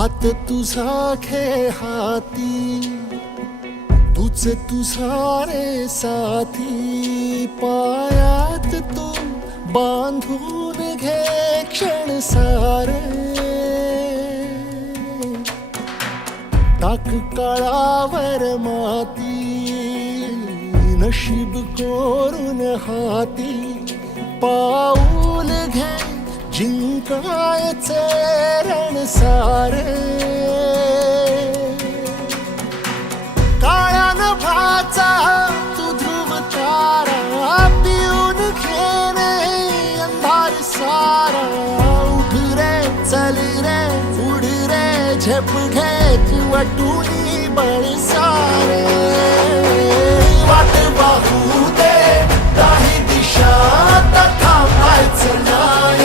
हात तुझा घे हाती, तूच तुझा रे साथी, पायात तू बांधून घे क्षण सारे, टाक काळावर माती, नशीब कोरून हाती, पाऊल घे जिंकायचे रण सारे, काळ्या नभाचा तू ध्रुव तारा, पिऊन घेणे अंधार सारा, उठ रे चल रे उड रे झेप घे वाटूनी बळ सारे, वाट पाहू दे काही दिशा थांबायचं नाय,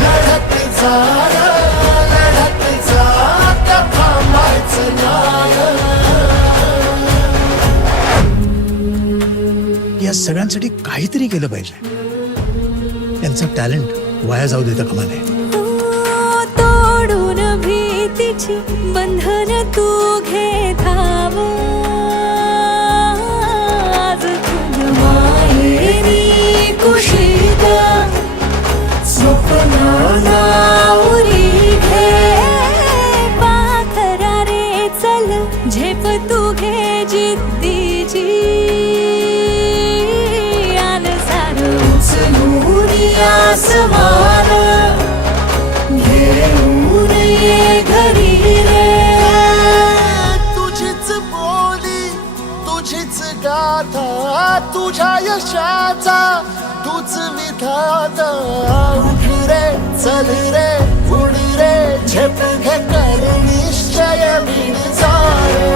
लढत जा थांबायचं नाय. या सगळ्यांसाठी काहीतरी केलं पाहिजे. त्यांचं टॅलेंट वाया जाऊ देता कामा नये. तोडून भीतीची बंधन तू घे धाव, आज तुझ माहेरी कुशीत स्वप्नाला उरी घे, पाखरा रे चल झेप तू घे जिद्दीची, आन सार उचलून आसमान घेऊन ये घरी रे, तुझीच बोली तुझीच गाथा, तुझ्या यशाचा तूच विधाता, उठ रे चल रे उड रे झेप घे कर निश्चय बिन जाणे,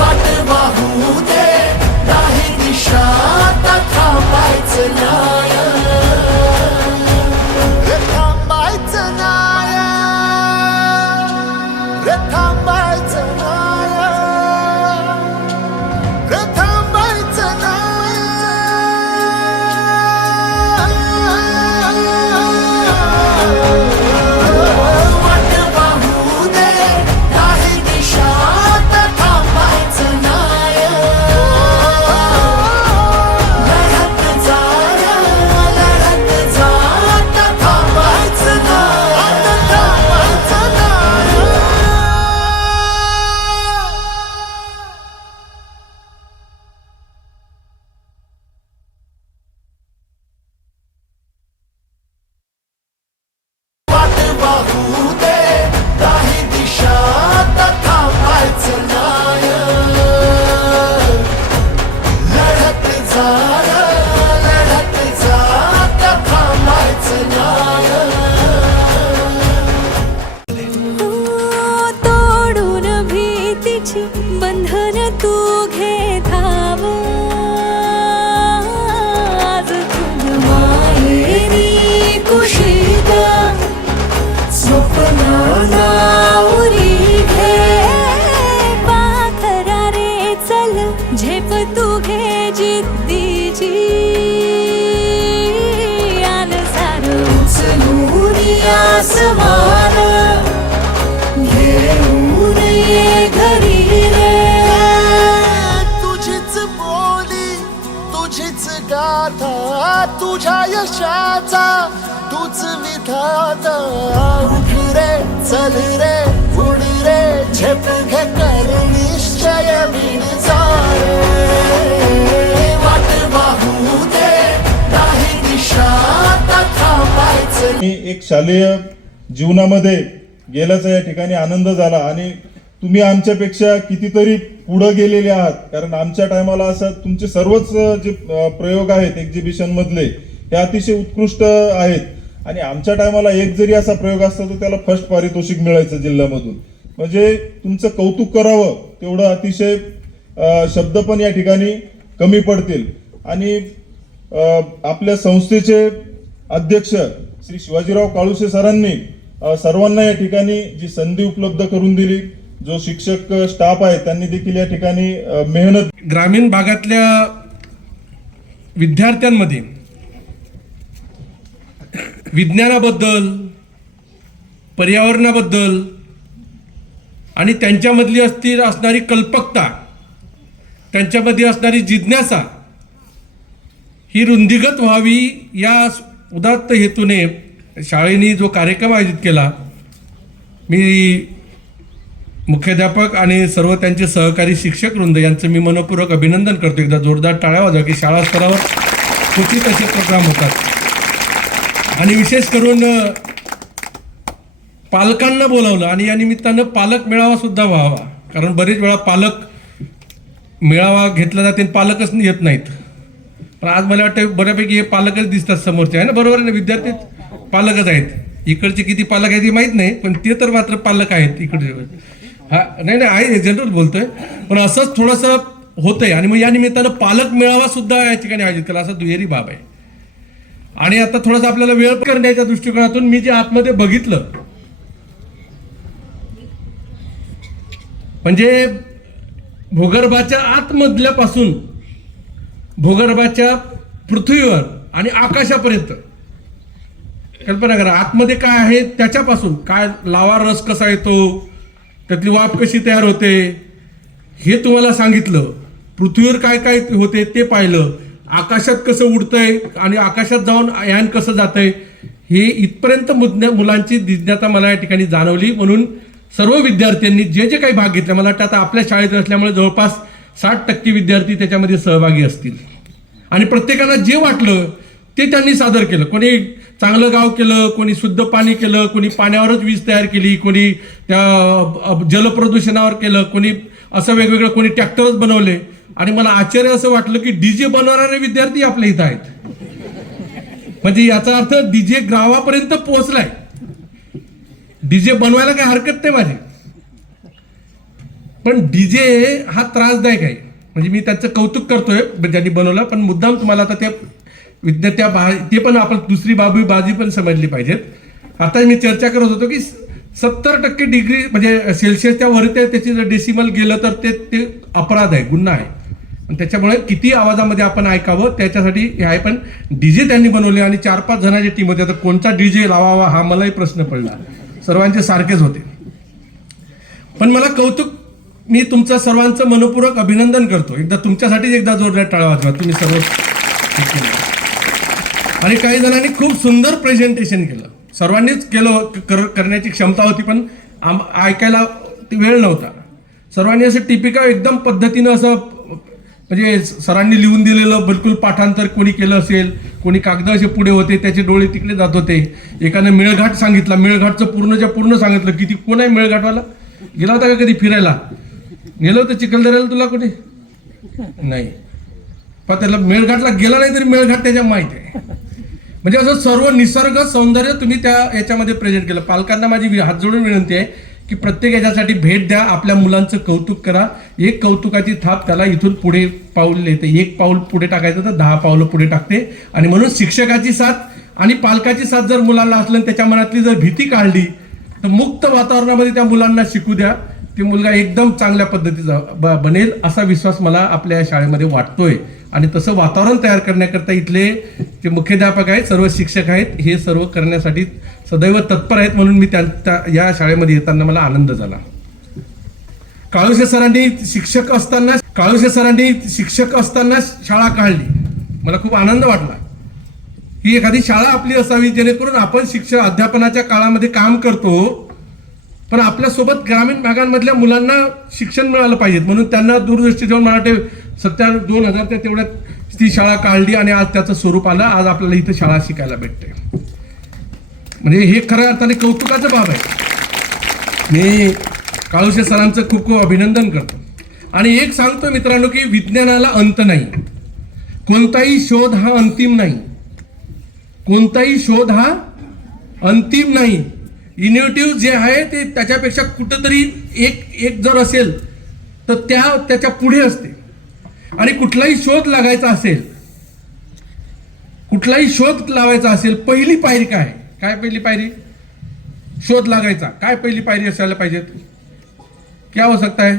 वाट पाहू दे नाही दिशा थांबायचं नाय, रे थांबायचं नाय, रे थांबायचं नाय, रे थांबायचं नाय. वाट पाहू दे नाही दिशा थांबायचं नाय, लढत जा थांबायचं नाय, थांबायचं नाय. वाट पाहू दे काही दिशा थांबायचं नाय, लढत जा थांबायचं नाय. तोडून भीतीची बंधन तू घे धाव, आज तुझ माहेरी कुशीत स्वप्नाला उरी घे, पाखरा रे चल झेप तू घे जिद्दीची, आन सार उचलून आसमान घेऊन ये घरी रे, तुझीच बोली तुझीच गाथा, तुझ्या यशाचा तूच विधाता, उठ रे चल रे उड रे झेप घे कर निश्चय बिन जाणे, वाट पाहू दे नाही दिशा थांबायचं. मी एक शालेय जीवनामध्ये गेल्याचा या ठिकाणी आनंद झाला आणि तुम्ही आमच्यापेक्षा कितीतरी पुढे गेलेले आहात, कारण आमच्या टायमाला असं तुमचे सर्वच जे प्रयोग आहेत एक्झिबिशन मधले हे अतिशय उत्कृष्ट आहेत आणि आमच्या टायमाला एक जरी असा प्रयोग असता तर त्याला फर्स्ट पारितोषिक मिळायचं जिल्ह्यामधून. म्हणजे तुमचं कौतुक करावं तेवढं अतिशय शब्द पण या ठिकाणी कमी पडतील. आणि आपल्या संस्थेचे अध्यक्ष श्री शिवाजीराव काळुसे सरांनी सर्वांना या ठिकाणी जी संधी उपलब्ध करून दिली, जो शिक्षक स्टाफ आहे त्यांनी देखील या ठिकाणी मेहनत. ग्रामीण भागातल्या विद्यार्थ्यांमध्ये विज्ञानाबद्दल पर्यावरणाबद्दल आणि त्यांच्यामधली असणारी कल्पकता, त्यांच्यामध्ये असणारी जिज्ञासा ही रुंदीगत व्हावी या उदात्त हेतूने शाळेने जो कार्यक्रम आयोजित केला, मी मुख्याध्यापक आणि सर्व त्यांचे सहकारी शिक्षक वृंद यांचं मी मनपूर्वक अभिनंदन करतो. एकदा जोरदार टाळ्या वाजवा की शाळा स्तरावर क्वचित असे प्रोग्राम होतात. आणि विशेष करून पालकांना बोलावलं आणि या निमित्तानं पालक मेळावा सुद्धा व्हावा, कारण बरेच वेळा पालक मेळावा घेतला जाते पालकच येत नाहीत. पण आज मला वाटतं बऱ्यापैकी हे पालकच दिसतात समोरचे, आहे ना? बरोबर आहे ना? विद्यार्थी पालकच आहेत. इकडचे किती पालक आहेत हे माहीत नाही, पण ते तर मात्र पालक आहेत इकडचे. हा नाही आहे, जनरल बोलतोय, पण असंच थोडंसं होतंय. आणि मग या निमित्तानं पालक मेळावा सुद्धा या ठिकाणी आयोजित केला, असा दुहेरी बाब आहे. आणि आता थोडासा आपल्याला वेळ करण्याच्या दृष्टिकोनातून मी जे आतमध्ये बघितलं, म्हणजे भूगर्भाच्या आतमधल्यापासून भूगर्भाच्या पृथ्वीवर आणि आकाशापर्यंत कल्पना करा. आतमध्ये काय आहे त्याच्यापासून काय लावा रस कसा येतो, त्यातली वाफ कशी तयार होते हे तुम्हाला सांगितलं. पृथ्वीवर काय काय होते ते पाहिलं. आकाशात कसं उडतंय आणि आकाशात जाऊन यान कसं जातंय हे इथपर्यंत मुलांची जिज्ञासा मला या ठिकाणी जाणवली. म्हणून सर्व विद्यार्थ्यांनी जे जे काही भाग घेतला, मला वाटतं आता आपल्या शाळेत असल्यामुळे जवळपास 60% विद्यार्थी त्याच्यामध्ये सहभागी असतील. आणि प्रत्येकाला जे वाटलं ते त्यांनी सादर केलं. कोणी चांगलं गाव केलं, कोणी शुद्ध पाणी केलं, कोणी पाण्यावरच वीज तयार केली, कोणी त्या जलप्रदूषणावर केलं, कोणी असं वेगवेगळं, कोणी ट्रॅक्टरच बनवले. आणि मला आश्चर्य असं वाटलं की डीजे बनवणारे विद्यार्थी आपल्या इथं आहेत. म्हणजे याचा अर्थ डीजे गावापर्यंत पोहोचलाय. डीजे बनवायला काही हरकत नाही माझी, पण डीजे हा त्रासदायक आहे. म्हणजे मी त्याचं कौतुक करतोय ज्यांनी बनवलं, पण मुद्दाम तुम्हाला आता ते पण आपण दुसरी बाजी पण समजली पाहिजेत. आता मी चर्चा करत होतो की 70% डिग्री म्हणजे सेल्सिअसच्या वर त्याची जर डेसिमल गेलं तर ते अपराध आहे, गुन्हा आहे. आणि त्याच्यामुळे किती आवाजामध्ये आपण ऐकावं त्याच्यासाठी हे आहे. पण डीजे त्यांनी बनवले आणि 4-5 जणांची टीम होती. आता कोणता डीजे लावावा हा मलाही प्रश्न पडला, सर्वांचे सारखेच होते. पण मला कौतुक, मी तुमचं सर्वांचं मनपूर्वक अभिनंदन करतो. एकदा तुमच्यासाठीच एकदा जोरदार टाळ्या वाजवा, तुम्ही सर्व. आणि काही जणांनी खूप सुंदर प्रेझेंटेशन केलं, सर्वांनीच केलं, करण्याची क्षमता होती, पण ऐकायला वेळ नव्हता. सर्वांनी असं टिपिकल एकदम पद्धतीनं असं म्हणजे सरांनी लिहून दिलेलं बिलकुल पाठांतर कोणी केलं असेल, कोणी कागद असे पुढे होते, त्याचे डोळे तिकडे जात होते. एकाने मेळघाट सांगितला, मेळघाटचं पूर्णच्या पूर्ण सांगितलं. किती कोण आहे मेळघाटवाला? गेला होता का कधी फिरायला? गेलं होतं चिखलदऱ्याला तुला कुठे? नाही, पण त्याला मेळघाटला गेला नाही तरी मेळघाट त्याच्या माहिती आहे. म्हणजे असं सर्व निसर्ग सौंदर्य तुम्ही त्या याच्यामध्ये प्रेझेंट केलं. पालकांना माझी हात जोडून विनंती आहे की प्रत्येक याच्यासाठी भेट द्या, आपल्या मुलांचं कौतुक करा. एक कौतुकाची थाप त्याला इथून पुढे पाऊल येते. एक पाऊल पुढे टाकायचं तर 10 पावलं पुढे टाकते. आणि म्हणून शिक्षकाची साथ आणि पालकाची साथ जर मुलांना असलं, त्याच्या मनातली जर भीती काढली तर मुक्त वातावरणामध्ये त्या मुलांना शिकू द्या. ते मुलगा एकदम चांगल्या पद्धतीचा बनेल असा विश्वास मला आपल्या या शाळेमध्ये वाटतोय. आणि तसं वातावरण तयार करण्याकरता इथले जे मुख्याध्यापक आहेत, सर्व शिक्षक आहेत, हे सर्व करण्यासाठी सदैव तत्पर आहेत. म्हणून मी त्यांच्या या शाळेमध्ये येताना मला आनंद झाला. काळुसे सरांनी शिक्षक असताना शाळा काढली, मला खूप आनंद वाटला. ही एखादी शाळा आपली असावी जेणेकरून आपण अध्यापनाच्या काळामध्ये काम करतो, पण आपल्यासोबत ग्रामीण भागांमधल्या मुलांना शिक्षण मिळालं पाहिजे. म्हणून त्यांना दूरदृष्टी ठेवून मला वाटते 2000 तेवढ्यात ती शाळा काढली आणि आज त्याचं स्वरूप आलं. आज आपल्याला इथं शाळा शिकायला भेटते. म्हणजे हे खऱ्या अर्थाने कौतुकाचं बाब आहे. मी काळुसे सरांचं खूप खूप अभिनंदन करतो. आणि एक सांगतो मित्रांनो की विज्ञानाला अंत नाही, कोणताही शोध हा अंतिम नाही, कोणताही शोध हा अंतिम नाही. इनोव्हेटिव्ह जे आहे ते त्याच्यापेक्षा कुठंतरी एक जर असेल तर त्याच्या पुढे असते. आणि कुठलाही शोध लागायचा असेल, पहिली पायरी काय पहिली पायरी शोध लागायचा, काय पहिली पायरी असायला पाहिजे? क्या हो सकता है?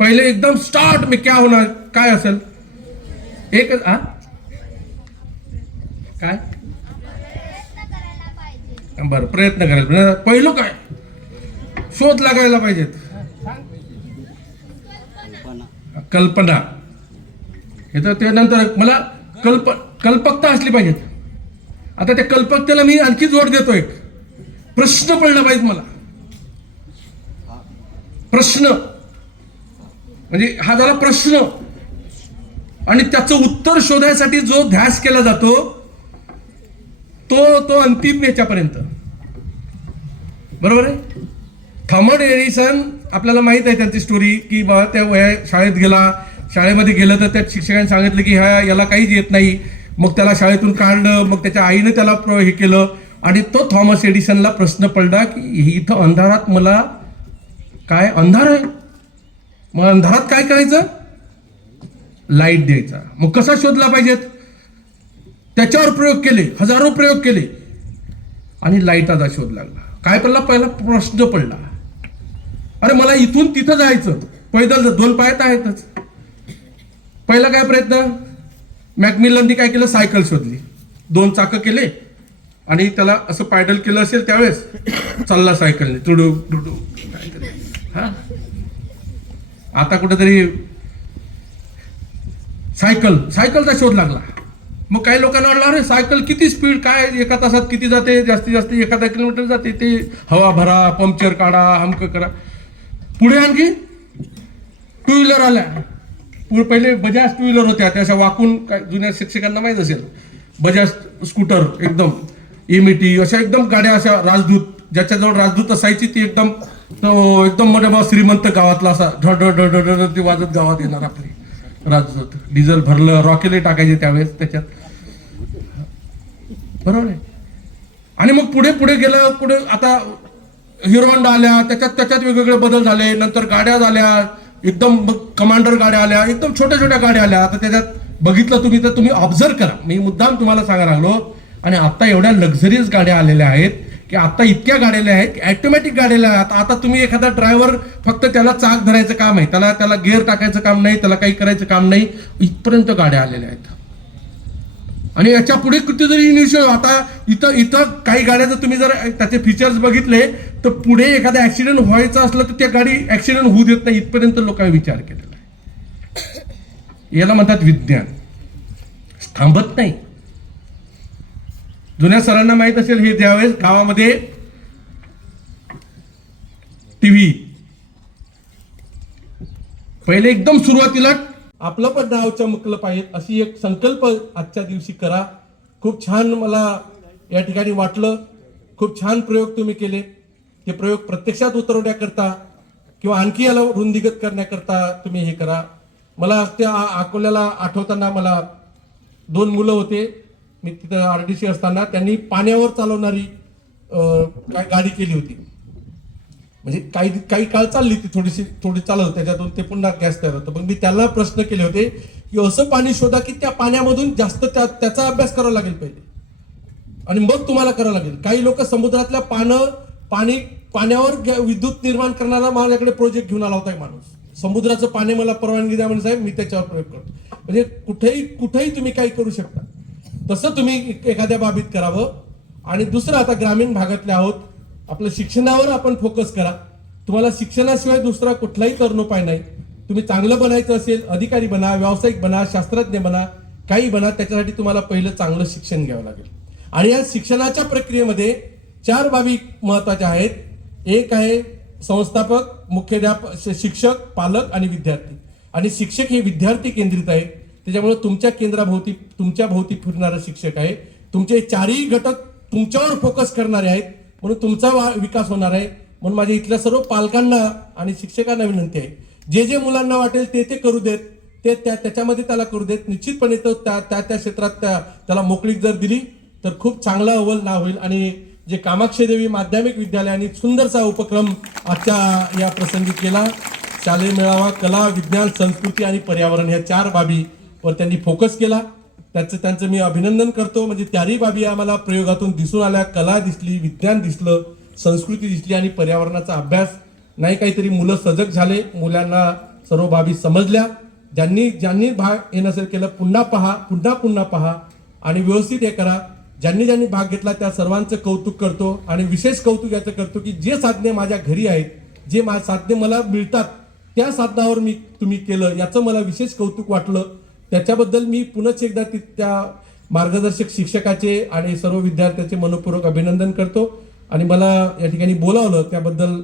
पहिले एकदम स्टार्ट में क्या होणार, काय असेल? काय बरं, प्रयत्न करायला पाहिजे. पहिलं काय, शोध लागायला पाहिजेत. कल्पना, हे तर ते नंतर मला कल्पकता असली पाहिजेत. आता त्या कल्पकतेला मी आणखी जोड देतो. एक प्रश्न पडला पाहिजे मला. प्रश्न म्हणजे हा झाला प्रश्न, आणि त्याचं उत्तर शोधायसाठी जो ध्यास केला जातो तो अंतिम याच्यापर्यंत. बरोबर आहे. थॉमस एडिसन आपल्याला माहित आहे त्यांची स्टोरी, की बाबा त्या शाळेत गेला, शाळेमध्ये गेलं तर त्या शिक्षकांनी सांगितलं की याला काहीच येत नाही. मग त्याला शाळेतून काढलं. मग त्याच्या आईनं त्याला हे केलं, आणि तो थॉमस एडिसनला प्रश्न पडला की इथं अंधारात मला काय, अंधार आहे, मग अंधारात काय करायचं, लाईट द्यायचा. मग कसा शोधला पाहिजेत, त्याच्यावर प्रयोग केले, हजारो प्रयोग केले, आणि लाईटाचा शोध लागला. काय पडला, पहिला प्रश्न पडला, अरे मला इथून तिथं जायचं, पैदल 2 पाय तर आहेतच. पहिला काय प्रयत्न, मॅकमिलननी काय केलं, सायकल शोधली, 2 चाकं केले, आणि त्याला असं पायडल केलं असेल त्यावेळेस चालला सायकलने, तुडू तुडू काहीतरी. हा, आता कुठेतरी सायकलचा शोध लागला. मग काही लोकांना वाटलं अरे सायकल किती स्पीड, काय एका तासात किती जाते, जास्तीत जास्त 1000 किलोमीटर जाते, ते हवा भरा, पंक्चर काढा, हमक करा. पुढे आणखी 2 व्हीलर आल्या. पहिले बजाज 2 व्हीलर होत्या, त्या अशा वाकून, काय जुन्या शिक्षकांना माहीत असेल, बजाज स्कूटर, एकदम एमईटी, अशा एकदम गाड्या, अशा राजदूत, ज्याच्याजवळ राजदूत असायची ती एकदम मोठ्या श्रीमंत गावातला असा ढ ती वाजत गावात येणार आपली राजदूत. डिझेल भरलं, रॉकेले टाकायचे त्यावेळेस त्याच्यात. बरोबर आहे. आणि मग पुढे पुढे गेलं, पुढे आता हिरो होंडा आल्या, त्याच्यात वेगवेगळे बदल झाले. नंतर गाड्या झाल्या, एकदम कमांडर गाड्या आल्या, एकदम छोट्या छोट्या गाड्या आल्या. आता त्याच्यात बघितलं तुम्ही तर तुम्ही ऑब्झर्व करा, मी मुद्दाम तुम्हाला सांगायला लागलो. आणि आता एवढ्या लक्झरियस गाड्या आलेल्या आहेत की आता इतक्या गाड्या आहेत, ऑटोमॅटिक गाड्या आहेत. आता तुम्ही एखादा ड्रायव्हर फक्त त्याला चाक धरायचं काम आहे, त्याला गिअर टाकायचं काम नाही, त्याला काही करायचं काम नाही, इथपर्यंत गाड्या आलेल्या आहेत. आणि याच्या पुढे कितीतरी निश्चय. आता इथं काही गाड्या जर तुम्ही जर त्याचे फीचर्स बघितले तर पुढे एखादा ऍक्सिडेंट व्हायचा असलं तर त्या गाडी ऍक्सिडेंट होऊ देत नाही, इथपर्यंत लोकांनी विचार केलेला आहे. याला म्हणतात विज्ञान. थांबत नाही. जुन्या सरांना माहित असेल, हे ज्यावेळेस गावामध्ये टीव्ही पहिले एकदम सुरुवातीला आपलं पण नाव चमकलं पाहिजे अशी एक संकल्प आजच्या दिवशी करा. खूप छान मला या ठिकाणी वाटलं. खूप छान प्रयोग तुम्ही केले. ते प्रयोग प्रत्यक्षात उतरवण्याकरता किंवा आणखी याला रुंदीगत करण्याकरता तुम्ही हे करा. मला त्या अकोल्याला आठवताना मला 2 मुलं होते. मी तिथं RDC असताना त्यांनी पाण्यावर चालवणारी गाडी केली होती. म्हणजे काही काळ चालली ती, थोडी चालवत, त्याच्यातून ते पुन्हा गॅस तयार होतं. पण मी त्याला प्रश्न केले होते की असं पाणी शोधा की त्या पाण्यामधून जास्त त्याचा अभ्यास करावा लागेल पहिले, आणि मग तुम्हाला करावं लागेल. काही लोक समुद्रातल्या पाण्यावर विद्युत निर्माण करणारा माझ्याकडे प्रोजेक्ट घेऊन आला होता एक माणूस. समुद्राचं पाणी मला परवानगी द्या म्हणजे साहेब मी त्याच्यावर प्रयोग करतो. म्हणजे कुठेही तुम्ही काही करू शकता. तसं तुम्ही एखाद्या बाबीत करावं. आणि दुसरं, आता ग्रामीण भागातले आहोत, आपलं शिक्षणावर आपण फोकस करा. तुम्हाला शिक्षणाशिवाय दुसरा कुठलाही तरुणोपाय नाही. तुम्ही चांगलं बनायचं असेल, अधिकारी बना, व्यावसायिक बना, शास्त्रज्ञ बना, काही बना, त्याच्यासाठी तुम्हाला पहिलं चांगलं शिक्षण घ्यावं लागेल. आणि या शिक्षणाच्या प्रक्रियेमध्ये 4 बाबी महत्वाच्या आहेत. एक आहे संस्थापक, मुख्याध्यापक, शिक्षक, पालक आणि विद्यार्थी. आणि शिक्षक हे विद्यार्थी केंद्रित आहे. त्याच्यामुळे तुमच्या केंद्राभोवती, तुमच्या भोवती फिरणारा शिक्षक आहे. तुमचे 4ही घटक तुमच्यावर फोकस करणारे आहेत, म्हणून तुमचा विकास होणार आहे. म्हणून माझ्या इथल्या सर्व पालकांना आणि शिक्षकांना विनंती आहे, जे मुलांना वाटेल ते करू देत, ते त्याच्यामध्ये त्याला करू देत. निश्चितपणे तो त्या क्षेत्रात त्याला मोकळीक जर दिली तर खूप चांगला अव्वल नाव होईल. आणि जे कामाक्षी देवी माध्यमिक विद्यालयाने सुंदरसा उपक्रम आजच्या या प्रसंगी केला, शालेय मेळावा, कला, विज्ञान, संस्कृती आणि पर्यावरण ह्या 4 बाबीवर त्यांनी फोकस केला. त्यांचं मी अभिनंदन करतो. म्हणजे 4ही बाबी आम्हाला प्रयोगातून दिसून आल्या. कला दिसली, विज्ञान दिसलं, संस्कृती दिसली आणि पर्यावरणाचा अभ्यास नाही. काहीतरी मुलं सजग झाले, मुलांना सर्व बाबी समजल्या. ज्यांनी भाग हे नसेल केलं पुन्हा पहा आणि व्यवस्थित हे करा. ज्यांनी ज्यांनी भाग घेतला त्या सर्वांचं कौतुक करतो आणि विशेष कौतुक याचं करतो की जे साधने माझ्या घरी आहेत, जे साधने मला मिळतात त्या साधनावर तुम्ही केलं याचं मला विशेष कौतुक वाटलं. त्याच्याबद्दल मी पुनच एकदा त्या मार्गदर्शक शिक्षकाचे आणि सर्व विद्यार्थ्यांचे मनपूर्वक अभिनंदन करतो. आणि मला या ठिकाणी बोलावलं त्याबद्दल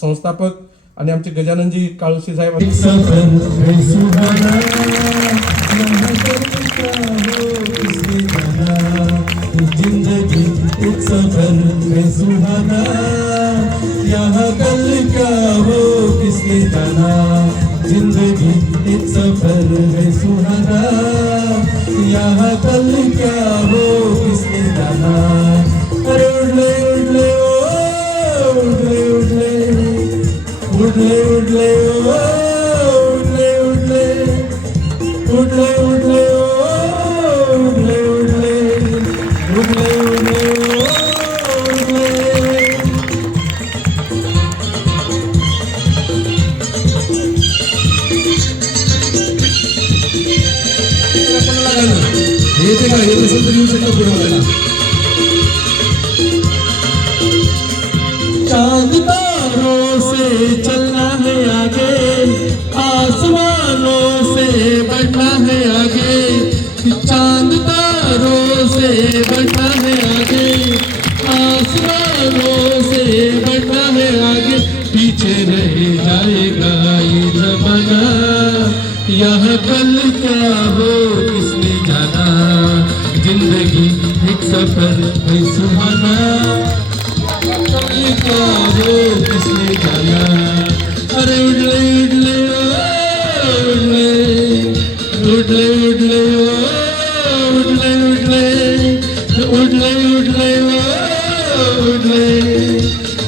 संस्थापक आणि आमचे गजाननजी काळुशी साहेब जिंदगी एक सफर में सुहाना, यहाँ कल क्या हो किसने जाना. जिंदगी एक सफर में सुहाना, यहाँ कल क्या हो किसने जाना. अरे उड़ले उड़ले ओ उड़ले उड़ले उड़ले उड़ले ओ उड़ले उड़ले उड़ले उड़ले ओ उड़ले उड़ले उड़ले उड़ले येते का येत असेल तर येऊ शकतो पुढे बघायला. चांद तारों से चलना है आगे, आसमानों से बढ़ना है आगे. चांद तारों से बढ़ना है आगे, आसमानों से बढ़ना है आगे. पीछे रह जाएगा ये ज़माना, यहाँ कल क्या हो किसने जाना. जिंदगी एक सफर है सुहाना, क्या हो किसने जाना. अरे उड़ले उड़ले उड़ले उड़ले उड़ले उड़ले उड़ले उड़ले उड़ले उड़ले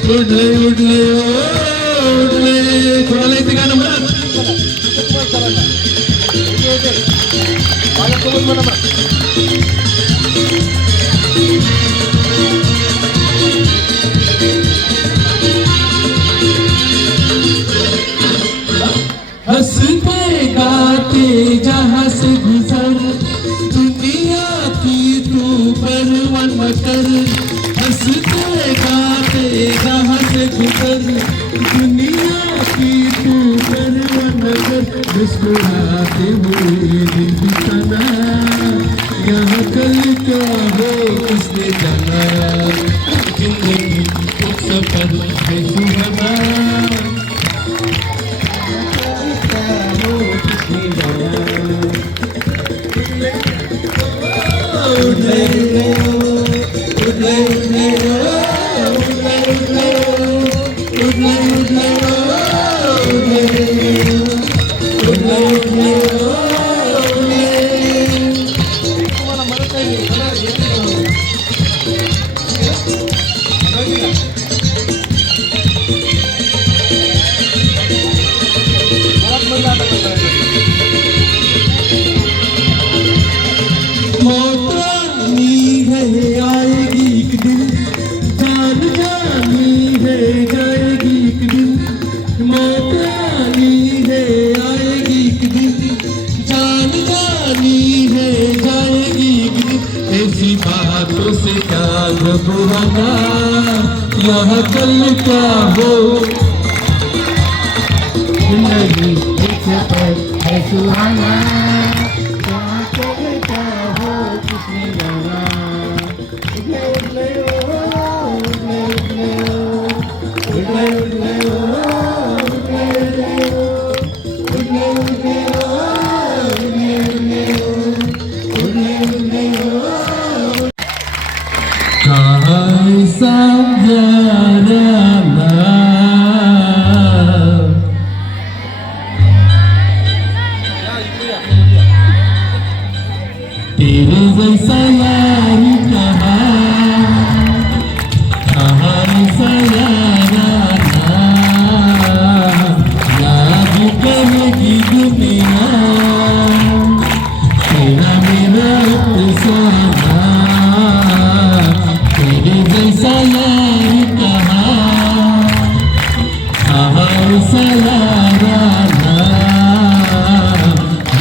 उड़ले उड़ले उड़ले. कोणाला येते गाणं म्हणा. हंसते गाते जहाँ से गुजर, दुनिया की तू परवाह न कर. हंसते गाते जहाँ से गुजर, दुनिया की तू परवाह न कर. मुस्कुराते हुए दिन बिताना, यहाँ कल क्या हो किसने जाना. जिंदगी एक सफर है सुहाना, यहाँ कल क्या हो. जिंदगी एक सफर है सुहाना, यहाँ कल क्या हो किसने जाना. उड़ले उड़ले उड़ले उड़ले उड़ले तेरे जैसा यार कहाँ ऐसा यारा याद करेगी दुनिया, तेरा मेरा अफसाना. तेरे जैसा यार कहाँ ऐसा यारा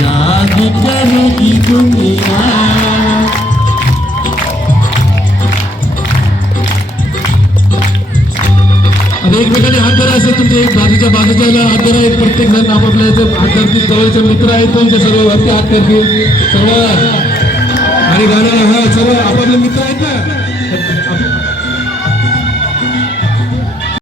याद करेगी दुनिया. एकमेकांनी हात धरा असं तुमचे एक बाजूच्या हात धरा एक प्रत्येक जण आपापल्या इथे हात धरतील जवळचे मित्र आहेत तुमचे सर्व वरती हात करतील सर्व आणि गाणं हा सर्व आपापले मित्र आहेत ना